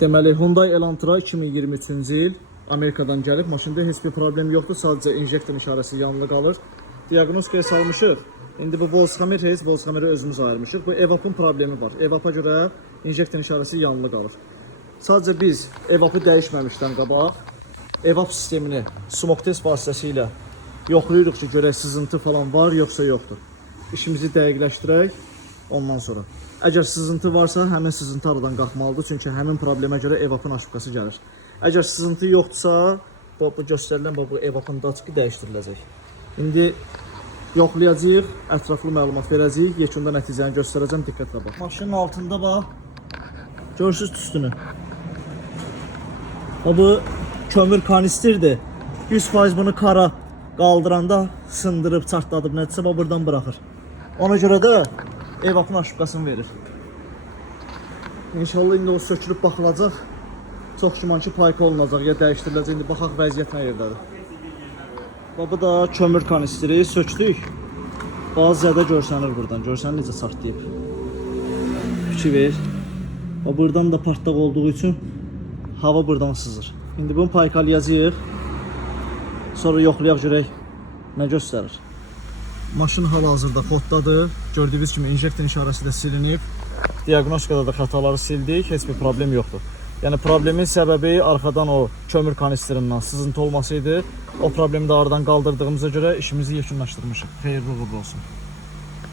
Deməli, Hyundai Elantra 2023-cü il Amerikadan gəlib. Maşında heç bir problem yoxdur. Sadəcə injektor işarəsi yanılı qalır. Diaqnostikaya salmışıq. İndi bu Volkswagen Reis, Volkswagen'i özümüz ayırmışıq. Bu EVAP-ın problemi var. EVAP-a görə injektor işarəsi yanılı qalır. Sadəcə biz EVAP-ı dəyişməmişdən qabaq EVAP sistemini smoke test vasitəsilə yoxlayırıq ki, görək sızıntı falan var, yoxsa yoxdur. İşimizi dəqiqləşdirək ondan sonra. Əgər sızıntı varsa, həmin sızıntı aradan qalxmalıdır. Çünki həmin problemə görə EVAP-ın aşıbqası gəlir. Əgər sızıntı yoxdursa, bu göstərilən bu EVAP-ın daçıqı dəyişdiriləcək. İndi yoxlayacağıq, ətraflı məlumat verəcəyik, yekunda nəticəni göstərəcəm, diqqətlə bax. Maşının altında bax, görürsünüz tüstünü. Bu kömür kanistirdir. 100% bunu kara qaldıranda sındırıb, çartladıb, nədirsə buradan buraxır. Ona görə də EVAP-ın aşıbqasını verir. İnşallah indi o sökülüb baxılacaq. Çox güman ki, payka olunacaq, ya dəyişdiriləcək. İndi baxaq vəziyyət nə yerdədir. Bu da kömür kanistiri söktük. Bazı zədə görsənir buradan. Görsənir necə çartlayıb. Fikir ver. Buradan da partlaq olduğu üçün hava buradan sızır. İndi bunu paykalayacağıq. Sonra yoxlayaq görək nə göstərir. Maşın hal-hazırda xoddadır. Gördüyünüz kimi injektor işarəsi də silinib. Diaqnostikada da xətaları sildik. Heç bir problem yoxdur. Yəni problemin səbəbi arxadan o kömür kanistirindən sızıntı olması idi. O problemi də aradan qaldırdığımıza görə işimizi yekunlaşdırmışıq. Xeyirli uğurlu olsun.